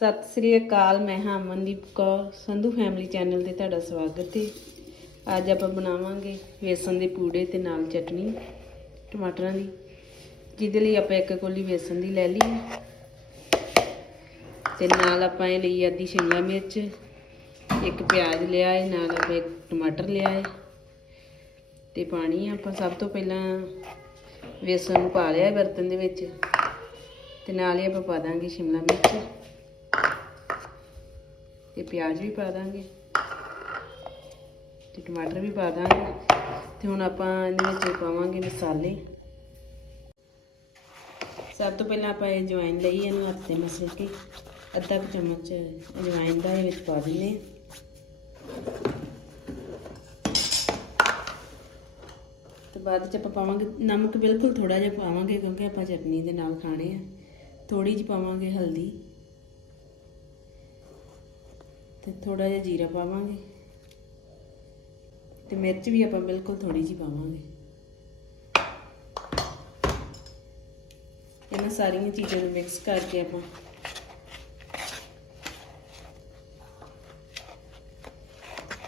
ਸਤਿ ਸ੍ਰੀ ਅਕਾਲ, ਮੈਂ ਹਾਂ Amandeep Kaur, Sandhu family channel ਤੇ ਤੁਹਾਡਾ ਸਵਾਗਤ ਹੈ ਅੱਜ ਆਪਾਂ ਬਣਾਵਾਂਗੇ ਵੇਸਣ ਦੇ ਪੂੜੇ ਤੇ ਨਾਲ ਚਟਨੀ, ਟਮਾਟਰਾਂ ਦੀ। ਜਿਹਦੇ ਲਈ ਆਪਾਂ ਇੱਕ ਕੋਲੀ ਵੇਸਣ ਦੀ ਲੈ ਲਈ ਹੈ ਤੇ ਨਾਲ ਆਪਾਂ ਇਹ ਲਈ ਅੱਧੀ ਸ਼ਿਮਲਾ ਮਿਰਚ, ਇੱਕ ਪਿਆਜ਼ ਲਿਆ ਹੈ ਨਾਲ ਆਪਾਂ ਇੱਕ ਟਮਾਟਰ ਲਿਆ ਹੈ ਤੇ ਪਾਣੀ ਆਪਾਂ ਸਭ ਤੋਂ ਪਹਿਲਾਂ ਵੇਸਣ ਨੂੰ ਪਾ ਲਿਆ ਹੈ ਬਰਤਨ ਦੇ ਵਿੱਚ। ਤੇ ਨਾਲ ਹੀ ਆਪਾਂ ਪਾ ਦਾਂਗੇ ਸ਼ਿਮਲਾ ਮਿਰਚ। ਤੇ ਪਿਆਜ਼ ਵੀ ਪਾ ਦਾਂਗੇ ਤੇ ਟਮਾਟਰ ਵੀ ਪਾ ਦਾਂਗੇ ਤੇ ਹੁਣ ਆਪਾਂ ਇਹਦੇ ਵਿੱਚ ਪਾਵਾਂਗੇ ਮਸਾਲੇ। ਸਭ ਤੋਂ ਪਹਿਲਾਂ ਆਪਾਂ ਇਹ ਜਵਾਇਨ ਲਈ ਇਹਨੂੰ ਹੱਥ ਤੇ ਮਸਲ ਕੇ ਅੱਧਾ ਕੁ ਚਮਚ ਅਜਵਾਇਨ ਦਾ ਇਹ ਵਿੱਚ ਪਾ ਦਿੰਨੇ ਤੇ ਬਾਅਦ ਚ ਆਪਾਂ ਪਾਵਾਂਗੇ ਨਮਕ ਬਿਲਕੁਲ ਥੋੜਾ ਜਿਹਾ ਪਾਵਾਂਗੇ ਕਿਉਂਕਿ ਆਪਾਂ ਚਟਨੀ ਦੇ ਨਾਲ ਖਾਣੇ ਆ। ਥੋੜੀ ਜਿਹੀ ਪਾਵਾਂਗੇ ਹਲਦੀ। ਤੇ ਥੋੜਾ ਜਿਹਾ ਜੀਰਾ ਪਾਵਾਂਗੇ ਤੇ ਮਿਰਚ ਵੀ ਆਪਾਂ ਬਿਲਕੁਲ ਥੋੜੀ ਜਿਹੀ ਪਾਵਾਂਗੇ। ਇਹਨਾਂ ਸਾਰੀਆਂ ਚੀਜ਼ਾਂ ਨੂੰ ਮਿਕਸ ਕਰਕੇ ਆਪਾਂ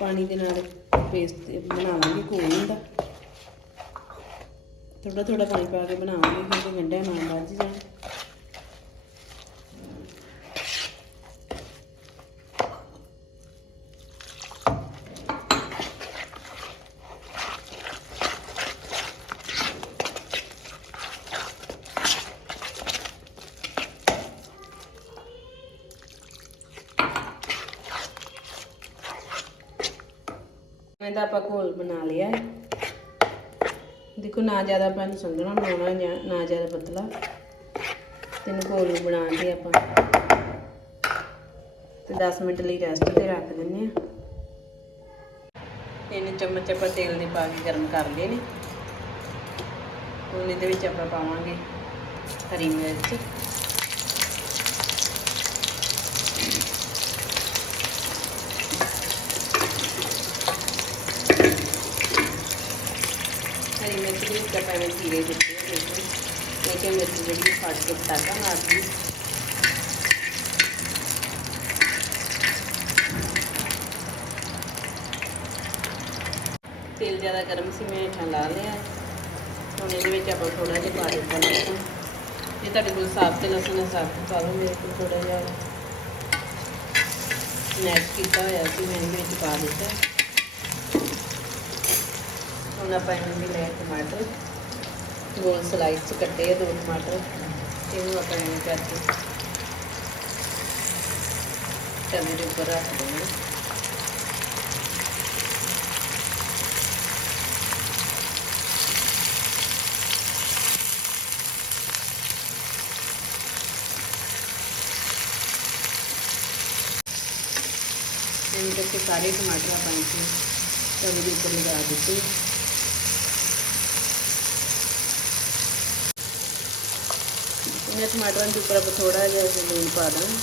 ਪਾਣੀ ਦੇ ਨਾਲ ਪੇਸਟ ਬਣਾ ਲਾਂਗੇ ਘੋਲ ਦਾ ਥੋੜਾ ਥੋੜਾ ਪਾਣੀ ਪਾ ਕੇ ਬਣਾਵਾਂਗੇ, ਕਿਉਂਕਿ ਗੰਢਿਆਂ ਨਾਲ ਵੱਜ ਜਾਣ। ਇਹਦਾ ਆਪਾਂ ਘੋਲ ਬਣਾ ਲਿਆ ਹੈ। ਦੇਖੋ, ਨਾ ਜ਼ਿਆਦਾ ਆਪਾਂ ਨੂੰ ਸੰਘਣਾ ਬਣਾਉਣਾ, ਜਾਂ ਨਾ ਜ਼ਿਆਦਾ ਪਤਲਾ। ਤੈਨੂੰ ਘੋਲ ਨੂੰ ਬਣਾ ਕੇ ਆਪਾਂ ਤੇ 10 ਮਿੰਟ ਲਈ ਰੈਸਟ ਤੇ ਰੱਖ ਦਿੰਨੇ ਆ ਤਿੰਨ ਚਮਚ ਆਪਾਂ ਤੇਲ ਦੇ ਪਾ ਕੇ ਗਰਮ ਕਰ ਲਏ ਨੇ। ਹੁਣ ਇਹਦੇ ਵਿੱਚ ਆਪਾਂ ਪਾਵਾਂਗੇ ਹਰੀ ਮਿਰਚ ਹਰੀ ਮਿਰਚ ਦੀ ਵਿੱਚ ਆਪਾਂ ਨੇ ਜੀਰੇ ਦਿੱਤੇ ਦੇਖੋ ਇਹ ਮਿਰਚ ਜਿਹੜੀ ਫਟ ਕੇ ਪਟਾਕਾ ਮਾਰਦੀ। ਤੇਲ ਜ਼ਿਆਦਾ ਗਰਮ ਸੀ, ਮੈਂ ਹੇਠਾਂ ਲਾ ਲਿਆ। ਹੁਣ ਇਹਦੇ ਵਿੱਚ ਆਪਾਂ ਥੋੜਾ ਜਿਹਾ ਪਾ ਦਿੱਤਾ ਲਸਣ। ਜੇ ਤੁਹਾਡੇ ਕੋਲ ਸਾਫ਼ ਤੇ ਲਸਣ ਹੈ, ਸਾਫ਼ ਪਾ ਲਓ, ਮੇਰੇ ਕੋਲ ਥੋੜਾ ਜਿਹਾ ਮੈਸ਼ ਕੀਤਾ ਹੋਇਆ ਸੀ, ਮੈਂ ਇਹਦੇ ਵਿੱਚ ਪਾ ਦਿੱਤਾ। ਹੁਣ ਆਪਾਂ ਇਹਨਾਂ ਦੇ ਲੈ ਟਮਾਟਰ ਗੋਲ ਸਲਾਈਸ ਚ ਕੱਟੇ ਆ ਦੋ ਟਮਾਟਰ, ਇਹਨੂੰ ਆਪਾਂ ਐਵੇਂ ਕਰਕੇ ਤਵੇ ਦੇ ਉੱਪਰ ਰੱਖ ਦੇਣਾ ਇਹਨਾਂ ਕਰਕੇ ਸਾਰੇ ਟਮਾਟਰ ਆਪਾਂ ਇੱਥੇ ਤਵੇ ਦੇ ਉੱਪਰ ਲਗਾ ਦਿੱਤੇ। ਇਹਨਾਂ ਟਮਾਟਰਾਂ ਦੇ ਉੱਪਰ ਆਪਾਂ ਥੋੜਾ ਜਿਹਾ ਲੂਣ ਪਾ ਦਾਂਗੇ।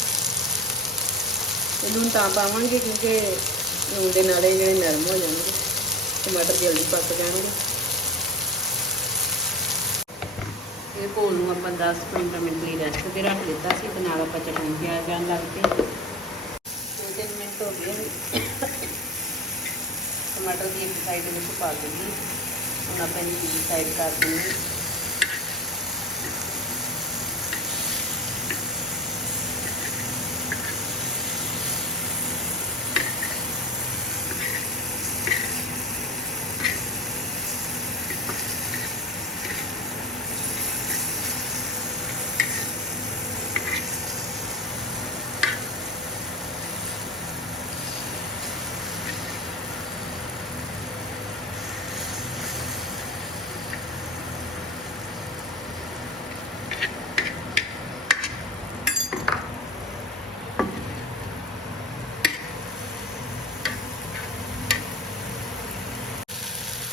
ਇਹ ਲੂਣ ਤਾਂ ਪਾਵਾਂਗੇ ਕਿਉਂਕਿ ਲੂਣ ਦੇ ਨਾਲ ਇਹ ਜਿਹੜੇ ਨਰਮ ਹੋ ਜਾਣਗੇ, ਟਮਾਟਰ ਜਲਦੀ ਪੱਕ ਜਾਣਗੇ। ਇਹ ਘੋਲ ਨੂੰ ਆਪਾਂ 10-15 ਮਿੰਟ ਲਈ ਰੈਸਟ ਤੇ ਰੱਖ ਦਿੱਤਾ ਸੀ, ਤੇ ਨਾਲ ਆਪਾਂ ਚਟਨੀ ਤਿਆਰ ਕਰਨ ਲੱਗ ਪਏ। ਦੋ ਤਿੰਨ ਮਿੰਟ ਹੋ ਗਏ। ਟਮਾਟਰ ਦੀ ਇੱਕ ਸਾਈਡ ਵਿੱਚ ਪਾ ਦਿੱਤੀ। ਹੁਣ ਆਪਾਂ ਇਹਦੀ ਦੂਜੀ ਸਾਈਡ ਕਰ ਦਿੰਦੇ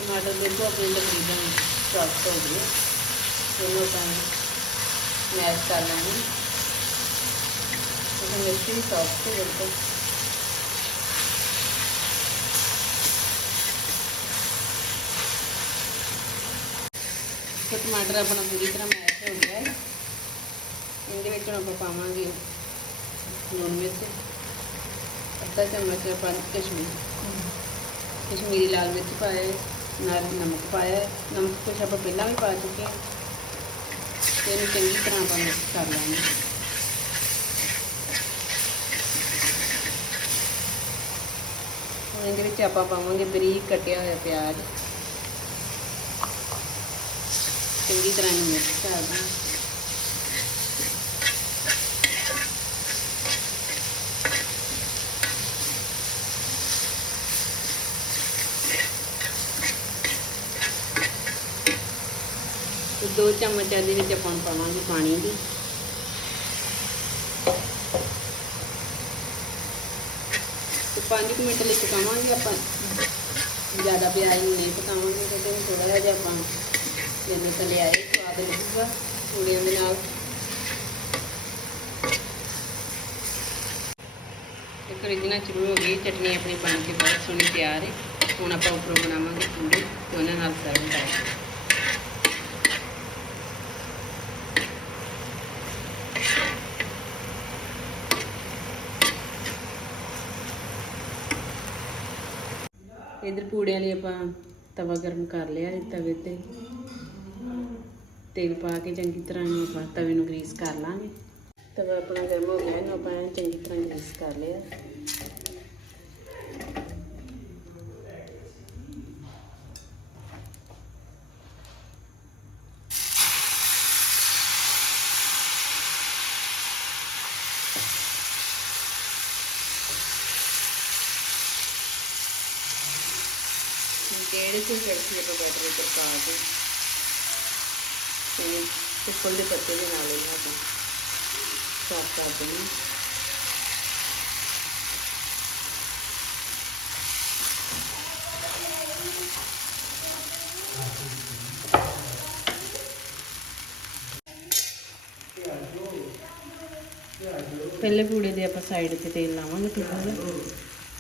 ਟਮਾਟਰ ਦੇਖੋ, ਆਪਣੇ ਤਕਰੀਬਨ ਸੌਫਟ ਹੋ ਗਏ ਇਹਨੂੰ ਆਪਾਂ ਮੈਸ਼ ਕਰ ਲਾਂਗੇ। ਇਹ ਮਿਰਚ ਵੀ ਸੌਫਟ ਹੈ ਬਿਲਕੁਲ ਤੇ ਟਮਾਟਰ ਆਪਣਾ ਪੂਰੀ ਤਰ੍ਹਾਂ ਮੈਸ਼ ਹੋ ਗਿਆ ਹੈ। ਇਹਦੇ ਵਿੱਚ ਹੁਣ ਆਪਾਂ ਪਾਵਾਂਗੇ ਲੂਣ ਮਿਰਚ, ਅੱਧਾ ਚਮਚ ਆਪਾਂ ਕਸ਼ਮੀਰੀ। ਕਸ਼ਮੀਰੀ ਲਾਲ ਮਿਰਚ ਪਾਇਆ ਨਾਲ ਨਮਕ ਪਾਇਆ ਹੈ। ਨਮਕ ਕੁਛ ਆਪਾਂ ਪਹਿਲਾਂ ਵੀ ਪਾ ਚੁੱਕੇ ਹਾਂ ਤੇ ਇਹਨੂੰ ਚੰਗੀ ਤਰ੍ਹਾਂ ਆਪਾਂ ਮਿਕਸ ਕਰ ਲਾਂਗੇ ਹੁਣ ਇਹਦੇ ਵਿੱਚ ਆਪਾਂ ਪਾਵਾਂਗੇ ਬਰੀਕ ਕੱਟਿਆ ਹੋਇਆ ਪਿਆਜ਼ ਚੰਗੀ ਤਰ੍ਹਾਂ ਇਹਨੂੰ ਮਿਕਸ ਕਰ ਦਾਂ ਦੋ ਚਮਚ ਇਹਦੇ ਵਿੱਚ ਆਪਾਂ ਪਾਵਾਂਗੇ ਪਾਣੀ ਦੀ। ਤੇ 5 ਮਿੰਟ ਲਈ ਪਕਾਵਾਂਗੇ ਆਪਾਂ। ਜ਼ਿਆਦਾ ਪਿਆਜ਼ ਨੂੰ ਨਹੀਂ ਪਕਾਵਾਂਗੇ ਕਿਉਂਕਿ ਇਹਨੂੰ ਥੋੜਾ ਜਿਹਾ ਆਪਾਂ ਜਦੋਂ ਥੱਲੇ ਆਏ ਸਵਾਦ ਲੱਗੂਗਾ ਥੋੜੇ ਦੇ ਨਾਲ। ਤੇ ਖਰੀਦਣਾ ਸ਼ੁਰੂ ਹੋ ਗਈ ਚਟਨੀ ਆਪਣੀ ਬਣ ਕੇ ਬਹੁਤ ਸੋਹਣੀ ਤਿਆਰ ਹੈ। ਹੁਣ ਆਪਾਂ ਉੱਪਰੋਂ ਬਣਾਵਾਂਗੇ ਪੂੜੇ ਤੇ ਉਹਨਾਂ ਨਾਲ ਸਰਵ ਇਧਰ ਪੂੜਿਆਂ ਲਈ ਆਪਾਂ ਤਵਾ ਗਰਮ ਕਰ ਲਿਆ ਹੈ ਤਵੇ ਤੇ। ਤੇਲ ਪਾ ਕੇ ਚੰਗੀ ਤਰ੍ਹਾਂ ਇਹਨੂੰ ਆਪਾਂ ਤਵੇ ਨੂੰ ਗਰੀਸ ਕਰ ਲਾਂਗੇ। ਤਵਾ ਆਪਣਾ ਗਰਮ ਹੋ ਗਿਆ, ਇਹਨੂੰ ਆਪਾਂ ਚੰਗੀ ਤਰ੍ਹਾਂ ਗਰੀਸ ਕਰ ਲਿਆ। ਡੇਢ ਸੌ ਕੜਛੀ ਆਪਾਂ ਬਟਰ ਵਿੱਚ ਪਾ ਕੇ ਤੇ ਤੇ ਫੁੱਲ ਦੇ ਪੱਤੇ ਦੇ ਨਾਲ ਇਹਨਾਂ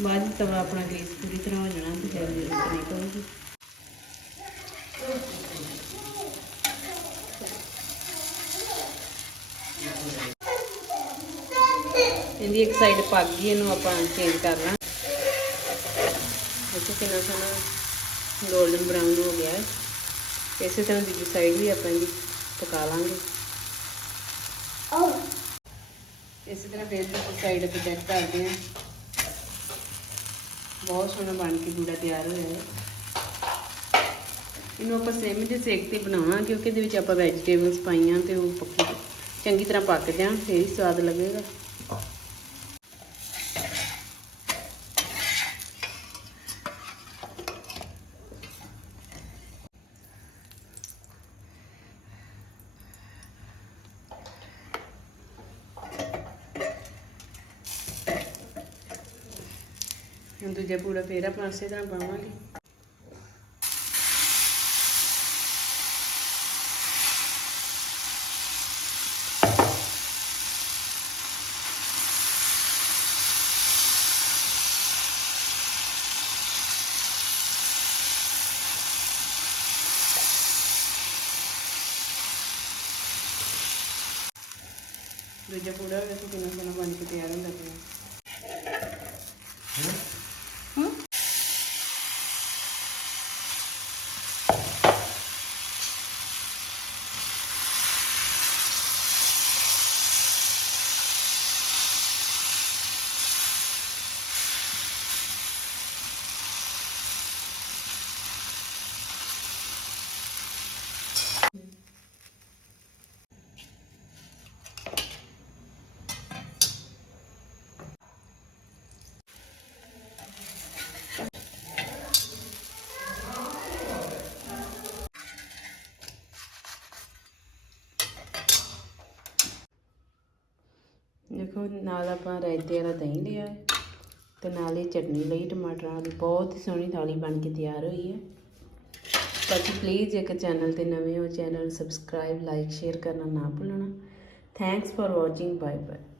ਬਾਅਦ 'ਚ ਤਵਾ ਆਪਣਾ ਗਰੀਸ ਪੂਰੀ ਤਰ੍ਹਾਂ ਹੋ ਜਾਣਾ, ਤੇ ਫਿਰ ਜ਼ਰੂਰਤ ਨਹੀਂ ਪਊਗੀ। ਇਹਦੀ ਇੱਕ ਸਾਈਡ ਪੱਕ ਗਈ ਇਹਨੂੰ ਆਪਾਂ ਚੇਂਜ ਕਰ ਲਾਂ। ਦੇਖੋ ਕਿੰਨਾ ਸੋਹਣਾ 골ਡਨ ਬਰਾਊਨ ਹੋ ਗਿਆ ਹੈ। ਇਸੇ ਤਰ੍ਹਾਂ ਦੂਜੀ ਸਾਈਡ ਵੀ ਆਪਾਂ ਇਹਦੀ ਪਕਾ ਲਾਂਗੇ। ਇਸੇ ਤਰ੍ਹਾਂ ਫਿਰ ਦੂਜੀ ਸਾਈਡ ਆਪਾਂ ਚੈੱਕ ਕਰਦੇ ਹਾਂ। ਬਹੁਤ ਸੋਹਣਾ ਬਣ ਕੇ ਪੂੜਾ ਤਿਆਰ ਹੋਇਆ ਹੈ। ਇਹਨੂੰ ਆਪਾਂ ਸੇਮ ਜਿਹੇ ਸੇਕ ਤੇ ਬਣਾਉਣਾ ਕਿਉਂਕਿ ਇਹਦੇ ਵਿੱਚ ਆਪਾਂ ਵੈਜੀਟੇਬਲਸ ਪਾਈਆਂ ਤੇ ਉਹ ਪੱਕੀ ਚੰਗੀ ਤਰ੍ਹਾਂ ਪੱਕ ਜਾਣ, ਫੇਰ ਹੀ ਸਵਾਦ ਲੱਗੇਗਾ। ਹੁਣ ਦੂਜਾ ਪੂੜਾ ਫੇਰ ਆਪਾਂ ਉਸੇ ਤਰ੍ਹਾਂ ਪਾਵਾਂਗੇ। ਦੂਜਾ ਪੂੜਾ ਵੇਖੋ ਕਿੰਨਾ ਸੋਹਣਾ ਬਣ ਕੇ ਤਿਆਰ ਹੁੰਦਾ ਪਿਆ ਨਾਲ ਆਪਾਂ ਰਾਇਤੇ ਵਾਲਾ ਦਹੀਂ ਲਿਆ ਹੈ ਤੇ ਨਾਲ ਹੀ ਚਟਨੀ ਲਈ ਟਮਾਟਰਾਂ ਵਾਲੀ। ਬਹੁਤ ਹੀ ਸੋਹਣੀ ਥਾਲੀ ਬਣ ਕੇ ਤਿਆਰ ਹੋਈ ਹੈ। ਬਾਕੀ ਪਲੀਜ਼ ਇੱਕ ਚੈਨਲ ਤੇ ਨਵੇਂ ਹੋ ਚੈਨਲ ਸਬਸਕ੍ਰਾਈਬ ਲਾਈਕ ਸ਼ੇਅਰ ਕਰਨਾ ਨਾ ਭੁੱਲਣਾ। Thanks for watching bye bye